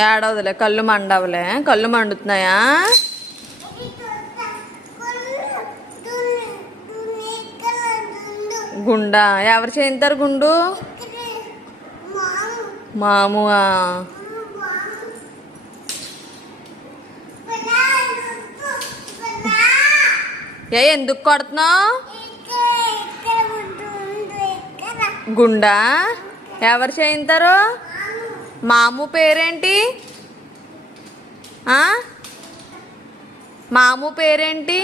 ఏడవదులే, కళ్ళు మండవలే. కళ్ళు మండుతున్నాయా? గుండా ఎవరు చేయింతారు గుండు? మామువా? ఎందుకు కొడుతున్నావు? గుండా ఎవరు చేయింతారు? మాము పేరేంటి? మాము పేరేంటి?